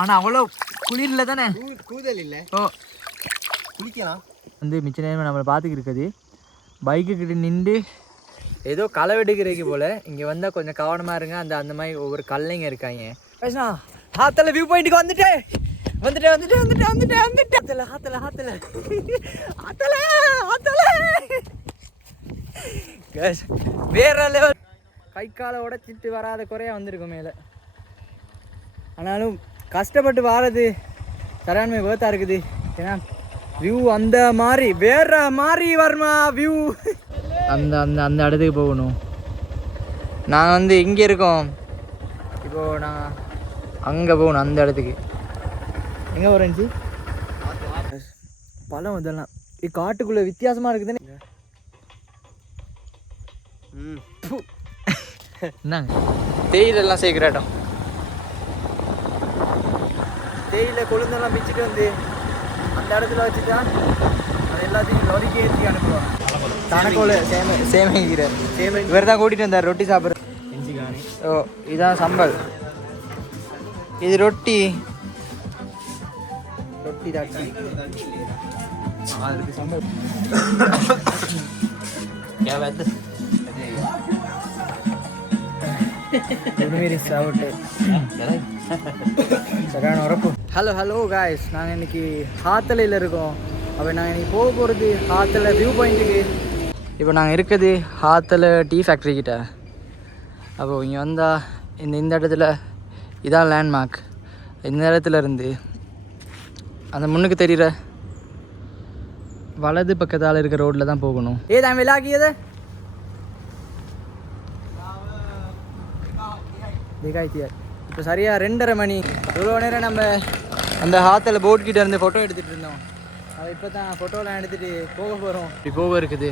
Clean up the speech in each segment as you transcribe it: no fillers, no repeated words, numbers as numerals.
ஆனால் அவ்வளோ குளிரில் தானே கூதல் இல்லை. ஓ குளிக்கலாம் வந்து மிச்ச நேரம் நம்மளை பார்த்துக்கிட்டு இருக்குது. பைக்கு கிட்ட நின்று ஏதோ களை வெடுக்கிறதுக்கு போல். இங்கே வந்தால் கொஞ்சம் கவனமாக இருங்க. அந்த மாதிரி ஒவ்வொரு கல்லைங்க இருக்காங்க. பேசுனா ஹாத்தில் வியூ பாயிண்ட்டுக்கு வந்துட்டேன். வேற லெவல். கை காலை உடைச்சிட்டு வராத குறையா வந்திருக்கும் மேலே. ஆனாலும் கஷ்டப்பட்டு வாரது சரியான வேர்த்தா இருக்குது. ஏன்னா வியூ அந்த மாதிரி வேற மாதிரி வருமா வியூ. அந்த அந்த அந்த இடத்துக்கு போகணும். நாங்கள் வந்து இங்கே இருக்கோம். இப்போது நான் அங்கே போகணும் அந்த இடத்துக்கு. எங்கே போகிறேன்ச்சி பழம் இதெல்லாம் காட்டுக்குள்ளே வித்தியாசமாக இருக்குதுன்னு. என்னங்க தேயிலெல்லாம் சேர்க்குற இடம். தேயிலை கொழுந்தெல்லாம் பிச்சுட்டு வந்து அந்த இடத்துல வச்சுட்டா அது எல்லாத்தையும் லொரிக்கு ஏற்றி அனுப்புவோம். தனக்கோள் சேமைக்கிற இவர் தான் கூட்டிகிட்டு வந்தார் ரொட்டி சாப்பிட்ற. ஓ இதுதான் சம்பல். இது ரொட்டி தாட்டி சம்பல். சரியான உறப்பு. ஹலோ காய்ஸ், நாங்கள் இன்னைக்கு ஹாத்தலையில் இருக்கோம். அப்போ நாங்கள் இன்னைக்கு போக போகிறது ஹாத்தலை வியூ பாயிண்ட்டுக்கு. இப்போ நாங்கள் இருக்குது ஹாத்தலை டீ ஃபேக்ட்ரி கிட்ட. அப்போது இங்கே வந்தால் இந்த இடத்துல இதான் லேண்ட்மார்க். இந்த இடத்துல இருந்து அந்த முன்னுக்கு தெரிகிற வலது பக்கத்தால் இருக்கிற ரோட்டில் தான் போகணும். தான் விலாகியது இப்போ சரியாக 2:30 மணி. இவ்வளோ நேரம் நம்ம அந்த ஹாத்தில் போட் கிட்ட இருந்து ஃபோட்டோ எடுத்துகிட்டு இருந்தோம். அதை இப்போ தான் ஃபோட்டோலாம் எடுத்துகிட்டு போக போகிறோம். இப்படி போக இருக்குது.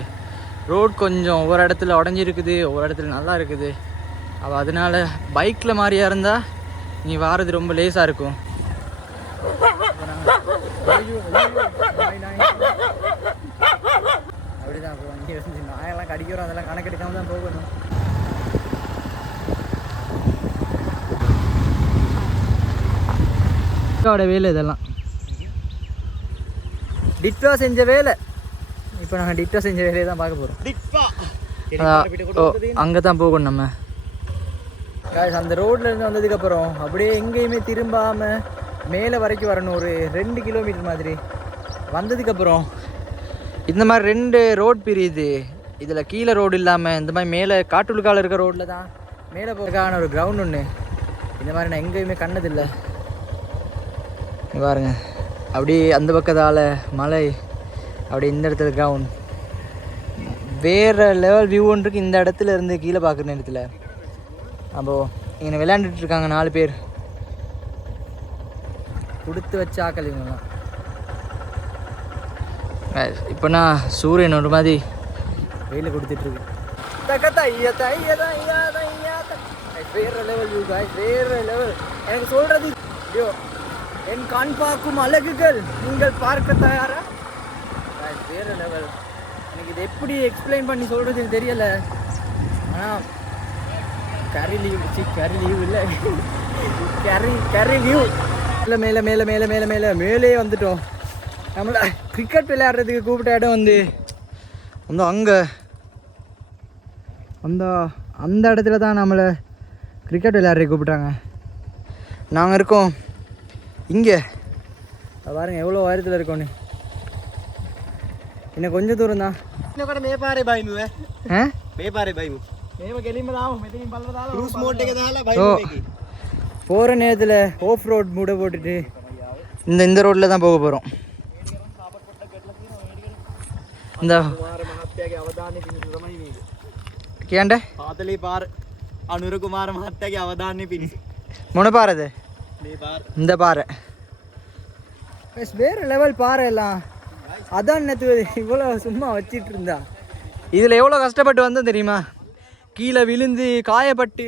ரோட் கொஞ்சம் ஒவ்வொரு இடத்துல உடஞ்சிருக்குது, ஒவ்வொரு இடத்துல நல்லா இருக்குது. அப்போ அதனால் பைக்கில் மாதிரியா இருந்தால் நீ வாரது ரொம்ப லேஸாக இருக்கும். அப்படிதான் இங்கே வந்து நாயெல்லாம் கடிக்கிறோம், அதெல்லாம் கணக்கெடுக்காம தான் போகணும். வேலை இதெல்லாம் டிட்டோ செஞ்ச வேலை. இப்போ நாங்கள் டிட்டோ செஞ்ச வேலையை தான் பார்க்க போகிறோம். அங்கே தான் போகணும் நம்ம. அந்த ரோட்லேருந்து வந்ததுக்கப்புறம் அப்படியே எங்கேயுமே திரும்பாமல் மேலே வரைக்கும் வரணும். ஒரு 2 கிலோமீட்டர் மாதிரி வந்ததுக்கப்புறம் இந்த மாதிரி 2 ரோட் பிரியுது. இதில் கீழே ரோடு இல்லாமல் இந்த மாதிரி மேலே காட்டுள்ளுக்கால இருக்க ரோட்டில் தான் மேலே போகிறதுக்கான ஒரு கிரவுண்ட் ஒன்று. இந்த மாதிரி நான் எங்கேயுமே கண்டதில்லை. பாருங்க அப்படியே அந்த பக்கத்தால் மலை, அப்படி இந்த இடத்துல கிரவுண்ட். வேறு லெவல் வியூ ஒன்று இருக்குது இந்த இடத்துல இருந்து கீழே பார்க்குற நேரத்தில். அப்போது இங்கே விளையாண்டுட்டு இருக்காங்க 4 பேர். கொடுத்து வச்ச ஆக்கள் இவங்கலாம். இப்போ நான் சூரியன் ஒரு மாதிரி வெயில் கொடுத்துட்ருக்கு. வேறு லெவல் வியூ காய்ஸ், வேறு லெவல். எனக்கு சொல்கிறது ஐயோ, என் கண் பார்க்கும் அழகுகள் நீங்கள் பார்க்க தயாரா? வேறு லெவல். எனக்கு இது எப்படி எக்ஸ்பிளைன் பண்ணி சொல்கிறது எனக்கு தெரியலை. ஆனால் கரி லீவ் இல்லை கரி லீவ் இல்லை. மேலே மேலே மேலே மேலே மேலே மேலே வந்துட்டோம். நம்மளை கிரிக்கெட் விளையாடுறதுக்கு கூப்பிட்ட இடம் வந்து அங்கே அந்த இடத்துல தான் நம்மளை கிரிக்கெட் விளையாடுறதுக்கு கூப்பிட்டாங்க. நாங்கள் இருக்கோம் இங்கே. பாருங்க எவ்வளோ உயரத்தில் இருக்கோன்னு. இன்னும் கொஞ்சம் தூரம் தான். போகிற நேரத்தில் ஆஃப் ரோட் மூட போட்டுட்டு இந்த ரோட்டில் தான் போக போகிறோம். இந்த කියන්න පාතලේ පාර අනුර කුමාර මහත්තයාගේ අවධානය පිණිස. මොන පාරද? මේ පාර. இந்த பாறை வேறு லெவல் பாறை எல்லாம். அதான் நேற்று இவ்வளோ சும்மா வச்சிட்டு இருந்தா. இதில் எவ்வளோ கஷ்டப்பட்டு வந்தோம் தெரியுமா? கீழே விழுந்து காயப்பட்டு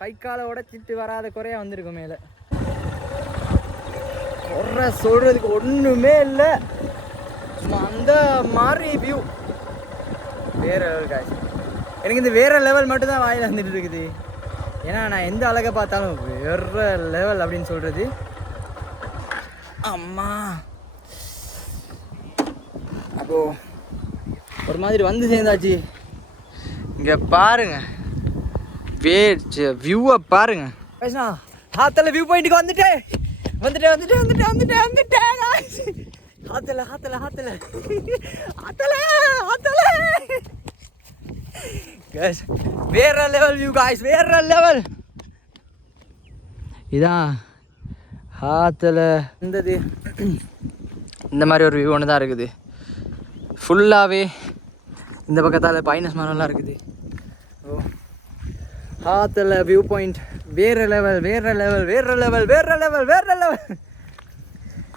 கை காலை உடைச்சிட்டு வராத குறையா வந்திருக்கும் மேலே. சொல்கிறதுக்கு ஒன்றுமே இல்லை. அந்த மாதிரி வியூ வேறு லெவல் காய்ச்சி. எனக்கு இந்த வேறு லெவல் மட்டும்தான் வாயில் வந்துட்டு இருக்குது. ஏன்னா நான் எந்த அழகை பார்த்தாலும் வேற லெவல் அப்படின்னு சொல்கிறது. அம்மா அப்போ ஒரு மாதிரி வந்து சேர்ந்தாச்சு. இங்கே பாருங்க வியூவை பாருங்க. ஆத்தல வியூ பாயிண்ட்டுக்கு வந்துட்டேன். ஆத்தல ஆத்தல ஆத்தல ஆத்தல ஆத்தல guys, வேற லெவல் வியூ guys, வேற லெவல். இதான் ஆத்தல இருந்தது. இந்த மாதிரி ஒரு வியூ ஒன்று தான் இருக்குது. ஃபுல்லாகவே இந்த பக்கத்தால் பைனஸ் மரம்லாம் இருக்குது. ஓ ஆத்தல வியூ பாயிண்ட் வேற லெவல் வேற லெவல் வேற லெவல் வேற லெவல் வேற லெவல்.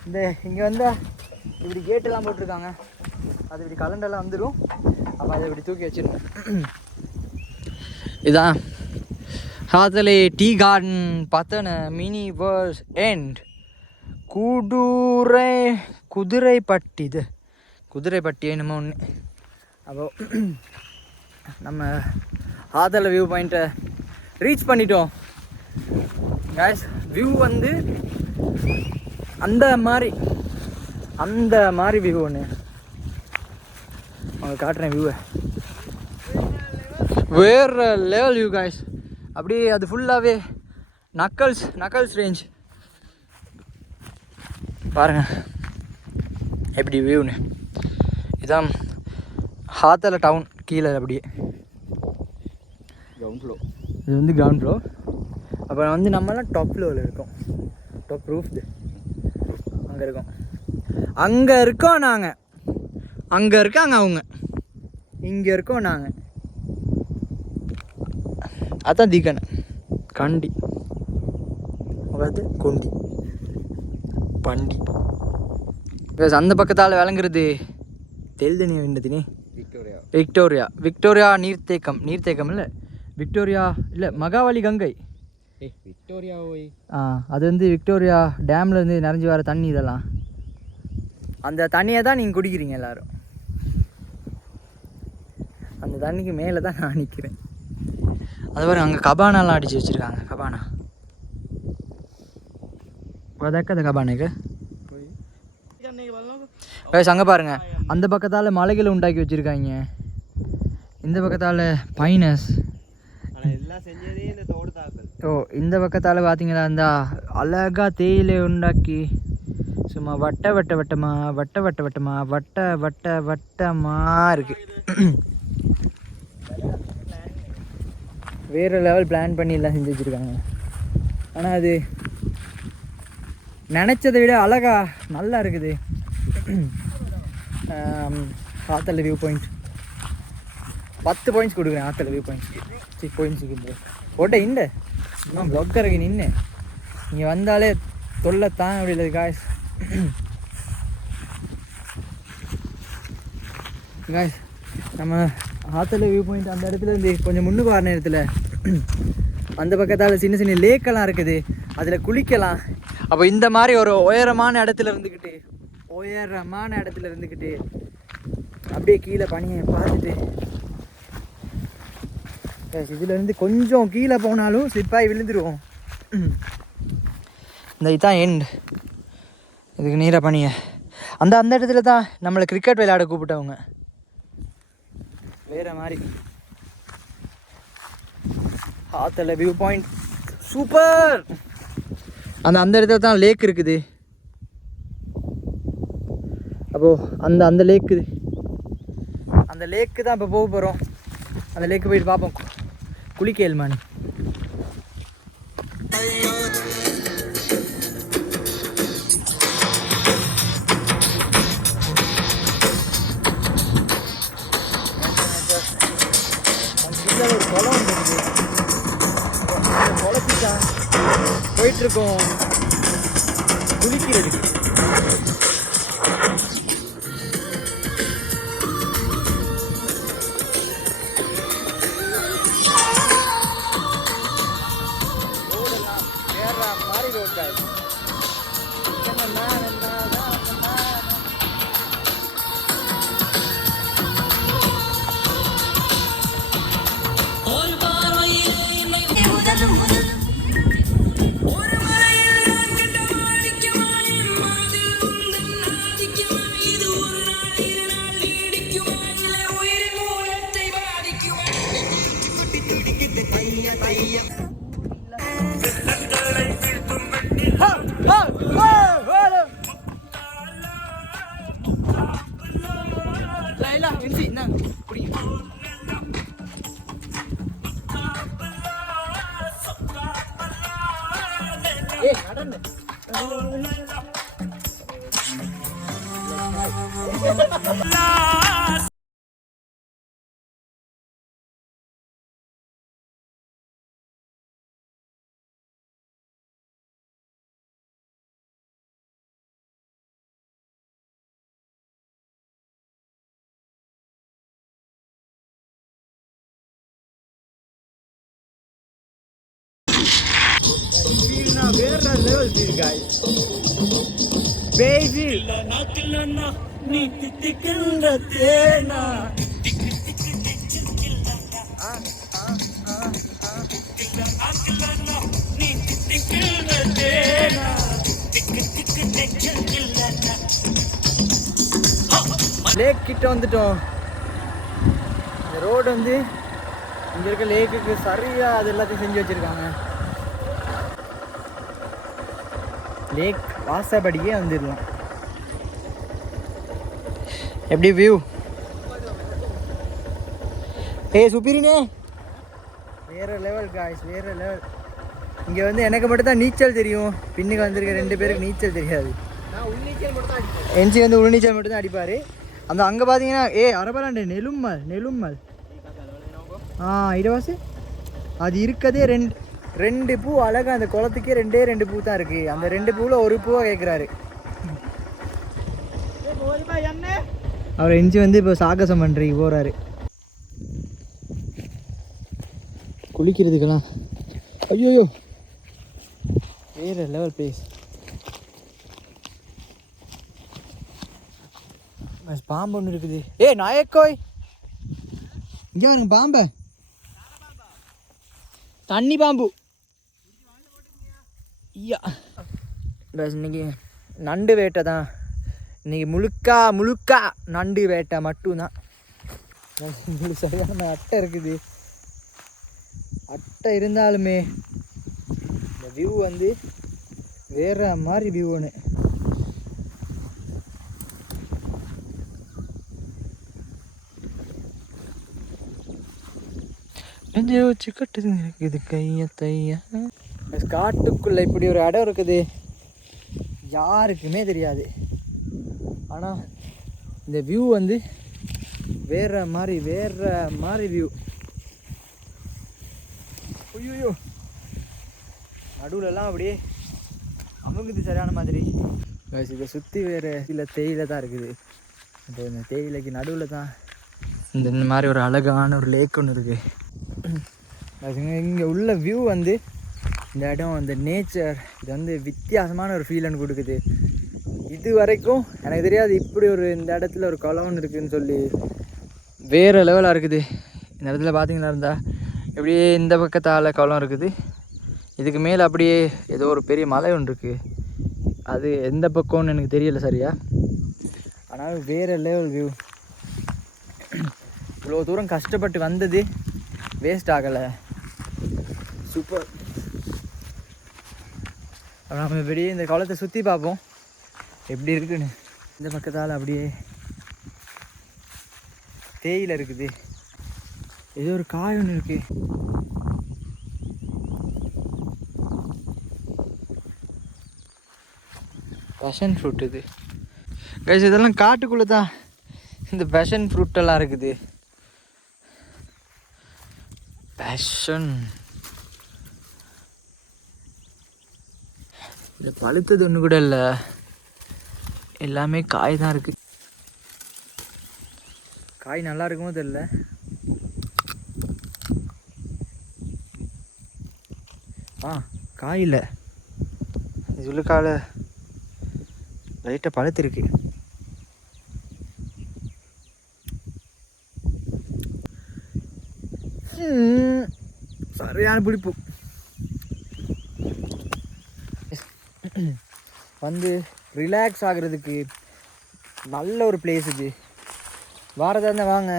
இந்த இங்கே வந்தால் இப்படி கேட்டெல்லாம் போட்டிருக்காங்க. அது இப்படி கலண்டெல்லாம் வந்துடும். அப்போ அதை இப்படி தூக்கி வச்சிருக்கேன். இதான் ஆத்தலை டீ கார்டன் பார்த்தன மினி வேர்ல்ட் எண்ட் குதிரைப்பட்டி. இது குதிரைப்பட்டி என்னமோ ஒன்று. அப்போது நம்ம ஆத்தலை வியூ பாயிண்ட்டை ரீச் பண்ணிட்டோம் guys. வியூ வந்து அந்த மாதிரி வியூ ஒன்று உங்களுக்கு காட்டுறேன். வியூவை வேறு லெவல் வியூ guys. அப்படியே அது ஃபுல்லாகவே நக்கல்ஸ் ரேஞ்ச் பாருங்க எப்படி வியூன்னு. இதான் ஆத்தல டவுன் கீழே அப்படியே கிரவுண்ட் ஃப்ளோ. இது வந்து கிரவுண்ட் ஃப்ளோ. அப்புறம் வந்து நம்மலாம் டாப் ஃப்ளோவில் இருக்கோம். டாப் ரூஃப் அங்கே இருக்கோம். அங்கே இருக்கோம் நாங்கள். அங்கே இருக்காங்க அவங்க. இங்கே இருக்கோம் நாங்கள். அதான் தீக்கணை கண்டி அதாவது கொண்டி பண்டி. அந்த பக்கத்தால் விளங்குறது தெல்தனி வேண்டதினே விக்டோரியா நீர்த்தேக்கம் இல்லை விக்டோரியா இல்லை மகாவலி கங்கை விக்டோரியா. அது வந்து விக்டோரியா டேமில் இருந்து நிறைஞ்சி வர தண்ணி. இதெல்லாம் அந்த தண்ணியை தான் நீங்கள் குடிக்கிறீங்க எல்லோரும். அந்த தண்ணிக்கு மேலே தான் நான் நிற்கிறேன். அது பாருங்க அங்கே கபானாலாம் அடித்து வச்சுருக்காங்க. கபானா அந்த கபானுக்கு அங்கே பாருங்கள். அந்த பக்கத்தால் மலைகளை உண்டாக்கி வச்சுருக்காங்க. இந்த பக்கத்தால் பைனஸ். ஓ இந்த பக்கத்தால் பார்த்தீங்களா இந்த அழகாக தேயிலை உண்டாக்கி சும்மா வட்டமாக இருக்குது. வேறு லெவல் பிளான் பண்ணி எல்லாம் செஞ்சு வச்சுருக்காங்க. ஆனால் அது நினச்சதை விட அழகா நல்லா இருக்குது. ஆத்தல வியூ பாயிண்ட் 10 பாயிண்ட்ஸ் கொடுக்குறேன். ஆத்தல வியூ பாயிண்ட்ஸ்க்கு 6 பாயிண்ட்ஸுக்கு போட்ட இந்த ப்ளாக்கருக்கு நின்று இங்கே வந்தாலே தொல்லை தாங்க முடியல காய்ஸ். காய்ஸ் நம்ம ஆத்தல வியூ பாயிண்ட் அந்த இடத்துல இருந்து கொஞ்சம் முன்னுக்கு வர நேரத்தில் அந்த பக்கத்தால் சின்ன சின்ன லேக்கெல்லாம் இருக்குது. அதில் குளிக்கலாம். அப்போ இந்த மாதிரி ஒரு உயரமான இடத்துல இருந்துக்கிட்டு அப்படியே கீழே பனியை பார்த்துட்டு இதுலேருந்து கொஞ்சம் கீழே போனாலும் ஸ்லிப்பாகி விழுந்துருவோம். இந்த இதுதான் எண்ட். இதுக்கு நீரை பனியை அந்த இடத்துல தான் நம்மளை கிரிக்கெட் விளையாட கூப்பிட்டவங்க. வேறு மாதிரி ஆத்தல வியூ பாயிண்ட் சூப்பர். அந்த இடத்துல தான் லேக் இருக்குது. அப்போது அந்த லேக்கு தான் இப்போ போக போகிறோம். அந்த லேக்கு போயிட்டு பார்ப்போம். குளிக்க ஏழ்மானி ஒரு குளம் குளத்துக்கா போயிட்டுருக்கோம் குளிக்கிறதுக்கு. வேற லெவல் ஃபீல் गाइस பேபி நீ தித்திக்கின்ற தேனா லேக் கிட்ட வந்துட்டோம். இந்த ரோடு வந்து இங்க இருக்க லேக்குக்கு சரியா அது எல்லாத்தையும் செஞ்சு வச்சிருக்காங்க. லேக் வாசப்படியே வந்துடலாம். எப்படி வியூ? சுப்பீரினே வேற லெவல் காய்ஸ், வேற லெவல். இங்கே வந்து எனக்கு மட்டும் தான் நீச்சல் தெரியும், பின்னுக்கு வந்திருக்க 2 பேருக்கு நீச்சல் தெரியாது. என்ஜி வந்து உள்நீச்சல் மட்டும் தான் அடிப்பார். அந்த அங்கே பார்த்தீங்கன்னா அரபலாண்டு நெலும்மல் இடவாசு அது இருக்கதே 2 பூ அழகாக. அந்த குளத்துக்கே 2 பூ தான் இருக்குது. அந்த 2 பூவில் ஒரு பூவாக கேட்குறாரு அவர். எஞ்சி வந்து இப்போ சாகசம் பண்ணுறீங்க போகிறாரு குளிக்கிறதுக்கெல்லாம். ஐயோயோ வேறு லெவல் பிளேஸ். பாம்பு ஒன்று இருக்குது. நாயக்கோய் இங்கே வருங்க பாம்பை. தண்ணி பாம்பு. ஐயா பஸ் இன்னைக்கு நண்டு வேட்டை தான். இன்னைக்கு முழுக்கா நண்டு வேட்டை மட்டும்தான். சரியான அட்டை இருக்குது. அட்டை இருந்தாலுமே இந்த வியூ வந்து வேற மாதிரி வியூ ஒன்று. வச்சு கட்டுது இருக்குது கைய காட்டுக்குள்ள இப்படி ஒரு இடம் இருக்குது, யாருக்குமே தெரியாது. ஆனால் இந்த வியூ வந்து வேற மாதிரி வியூ. ஐயோ நடுவுலலாம் அப்படியே அமுங்குது சரியான மாதிரி. இதை சுற்றி வேறு சில தேயிலை தான் இருக்குது. அப்போ இந்த தேயிலைக்கு நடுவில் தான் இந்த மாதிரி ஒரு அழகான ஒரு லேக் ஒன்று இருக்குது. இங்கே உள்ள வியூ வந்து இந்த இடம், அந்த நேச்சர், இது வந்து வித்தியாசமான ஒரு ஃபீல் ஒன்று கொடுக்குது. இது வரைக்கும் எனக்கு தெரியாது இப்படி ஒரு இந்த இடத்துல ஒரு குளம்னு இருக்குதுன்னு சொல்லி. வேறு லெவலாக இருக்குது. இந்த இடத்துல பார்த்தீங்கன்னா இருந்தால் இப்படியே இந்த பக்கத்தால் குளம் இருக்குது. இதுக்கு மேலே அப்படியே ஏதோ ஒரு பெரிய மலை ஒன்று இருக்குது. அது எந்த பக்கம்னு எனக்கு தெரியல சரியா. ஆனால் வேறு லெவல் வியூ. இவ்வளோ தூரம் கஷ்டப்பட்டு வந்தது வேஸ்ட் ஆகலை. சூப்பர். நம்ம இப்படியே இந்த குளத்தை சுற்றி பார்ப்போம் எப்படி இருக்குன்னு. இந்த பக்கத்தால் அப்படியே தேயிலை இருக்குது. ஏதோ ஒரு காய் ஒன்று இருக்குது. பேஷன் ஃப்ரூட் இது கைஸ். இதெல்லாம் காட்டுக்குள்ளே தான் இந்த பேஷன் ஃப்ரூட்டெல்லாம் இருக்குது. பேஷன் இது பழுத்தது ஒன்று கூட இல்லை, எல்லாமே காய் தான் இருக்குது. காய் நல்லா இருக்குமோ தெரியல. காய் இல்லை, இதுக்கால லைட்டாக பழுத்திருக்கு. சரியான பிடிப்பு. வந்து ரிலாக்ஸ் ஆகிறதுக்கு நல்ல ஒரு பிளேஸ் இது. வாரதாக இருந்தால் வாங்க,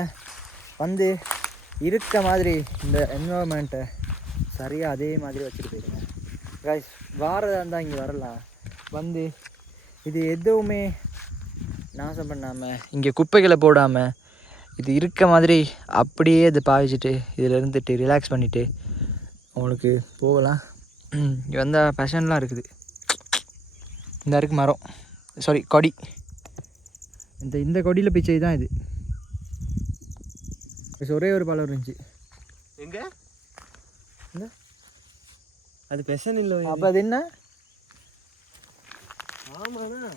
வந்து இருக்க மாதிரி இந்த என்வரான்மெண்ட்டை சரியாக அதே மாதிரி வச்சுட்டு போயிடுங்க கைஸ். வாரதாக இருந்தால் இங்கே வரலாம், வந்து இது எதுவுமே நாசம் பண்ணாமல், இங்கே குப்பைகளை போடாமல், இது இருக்க மாதிரி அப்படியே இதை பாவிச்சிட்டு இதில் இருந்துட்டு ரிலாக்ஸ் பண்ணிவிட்டு உங்களுக்கு போகலாம். இங்கே வந்தால் பேஷன்லாம் இருக்குது. இந்த இருக்கு மரம், சாரி கொடி, இந்த கொடியில் பிச்சை தான் இது. ஒரே ஒரு பழம் இருந்துச்சு எங்க இந்த அது பெசன் இல்லை. அப்போ அது என்ன? ஆமாண்ணா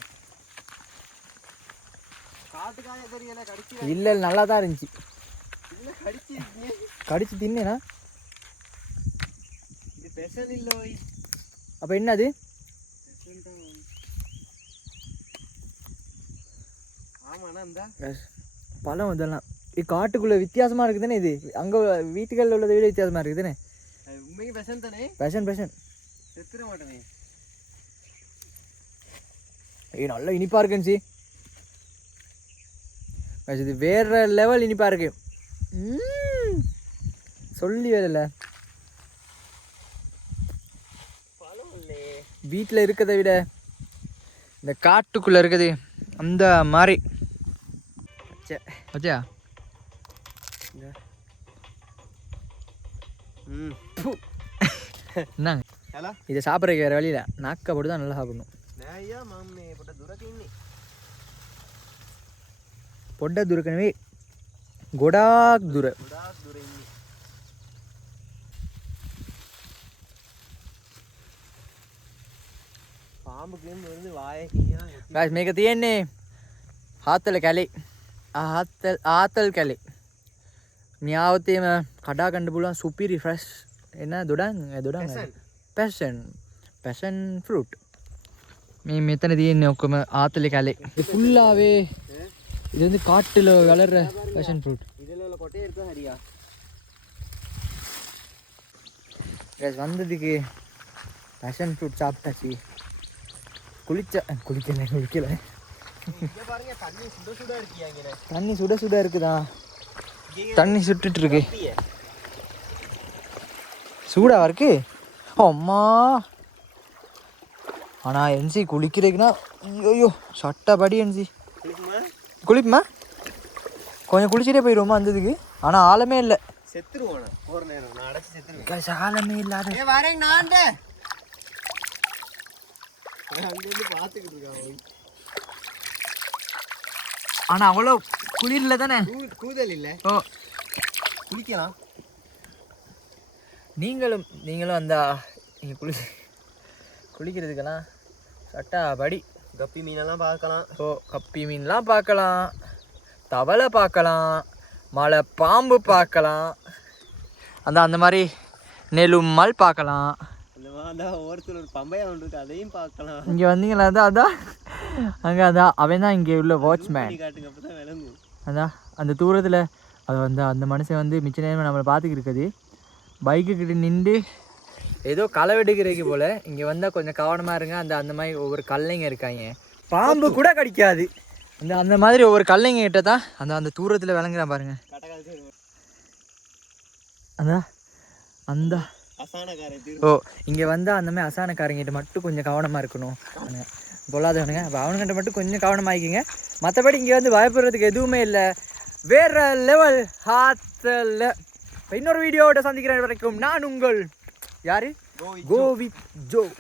காட்டுக்காய தெரியல. கடிச்சு இல்லை நல்லா தான் இருந்துச்சு. இல்லை கடிச்சு கடிச்சு தின்னேனா? இது பெசன் இல்லை. அப்போ என்னது? ஆமாண்ணா இந்த பழம் இதெல்லாம் இது காட்டுக்குள்ளே வித்தியாசமாக இருக்குது தானே. இது அங்கே வீட்டுகளில் உள்ளதை விட வித்தியாசமாக இருக்குது தானே. உண்மைக்கு பெசன் தானே. பெசன் செத்துற மாட்டேனே. நல்லா இனிப்பாக இருக்குன்னு இது வேற லெவல் இனிப்பாக இருக்கு. சொல்லி வேலை வீட்டில் இருக்கிறத விட இந்த காட்டுக்குள்ளே இருக்குது அந்த மாதிரி. வச்சியா என்னங்க இதை சாப்பிட்றதுக்கு வேறு வழியில் நாக்க போட்டு தான் நல்லா சாப்பிடணும். பொட்ட துருக்கனவே கொடாக் துர. මේක තියෙන්නේ හාත්තල කැලේ. ආතල් කැලේ නියාවතේම කඩා ගන්න පුළුවන් සුපිරි ෆ්‍රෙෂ් එන දොඩම් පැෂන් ෆෘට්. මේ මෙතන තියෙන්නේ ඔක්කොම ආතල කැලේ. இது ஃபுல்லாவே இது வந்து காட்டுல வளர்ற பேஷன் ஃப்ரூட். இதுல உள்ள கொட்டையே இருக்கா சரியா? கைஸ் வந்ததுக்கு பேஷன் ஃப்ரூட் சாப்பிட்டாச்சு. குளிக்கல இங்க பாருங்க தண்ணி சுட இருக்கியாங்க. தண்ணி சுட இருக்குதா? தண்ணி சுட்டுட்டு இருக்கு. சூடாவா இருக்கு அம்மா. ஆனால் என்சி குளிக்கிறதுக்குன்னா ஐயோ சட்டப்படி என்சி குளிப்புமா கொஞ்சம் குளிச்சுட்டே போயிடுவோமா வந்ததுக்கு. ஆனால் ஆழமே இல்லை. செத்துருவோம் ஒரு நேரம். நான் அடைச்சி செத்துருவேன். ஆழமே இல்லாத வரேங்க நான் அங்கேருந்து பார்த்துக்கிட்டு இருக்காங்க. ஆனால் அவ்வளோ குளிரில் தானே. கூதல் இல்லை. ஓ குளிக்கலாம். நீங்களும் அந்த நீங்கள் குளிக்கிறதுக்கெல்லாம் சட்டப்படி. கப்பி மீனெல்லாம் பார்க்கலாம். ஓ கப்பி மீன்லாம் பார்க்கலாம், தவளை பார்க்கலாம், மலை பாம்பு பார்க்கலாம், அந்த மாதிரி நெலும்மல் பார்க்கலாம். ஒருத்தர் ஒரு பம்பையா ஒன்று இருக்கு, அதையும் பார்க்கலாம். இங்கே வந்தீங்களா? அதான் அவன் தான் இங்கே உள்ள வாட்ச்மேன். காட்டுங்க அப்பதான் விளங்கும். அதான் அந்த தூரத்தில் அது அந்த மனுஷன் வந்து மிச்ச நேரம் நம்மளை பார்த்துக்கிட்டு இருக்குது. பைக்கு கிட்ட நின்று ஏதோ களை வெடுக்கிறதுக்கு போல். இங்கே வந்தால் கொஞ்சம் கவனமாக இருங்க. அந்த மாதிரி ஒவ்வொரு கல்லைங்க இருக்காங்க. பாம்பு கூட கடிக்காது. அந்த மாதிரி ஒவ்வொரு கல்லைங்க கிட்ட தான் அந்த தூரத்தில் விளங்குறான் பாருங்க. அந்த ஓ இங்கே வந்தால் அந்த மாதிரி அசானக்காரங்கிட்ட மட்டும் கொஞ்சம் கவனமாக இருக்கணும். பொல்லாதவனுங்க அப்போ அவனுங்கிட்ட மட்டும் கொஞ்சம் கவனமாகிக்கிங்க. மற்றபடி இங்கே வந்து பயப்படுறதுக்கு எதுவுமே இல்லை. வேற லெவல் ஹாத்தல்ல. இன்னொரு வீடியோவோட சந்திக்கிற வரைக்கும் நான் உங்கள் யாரு கோவித் ஜோ.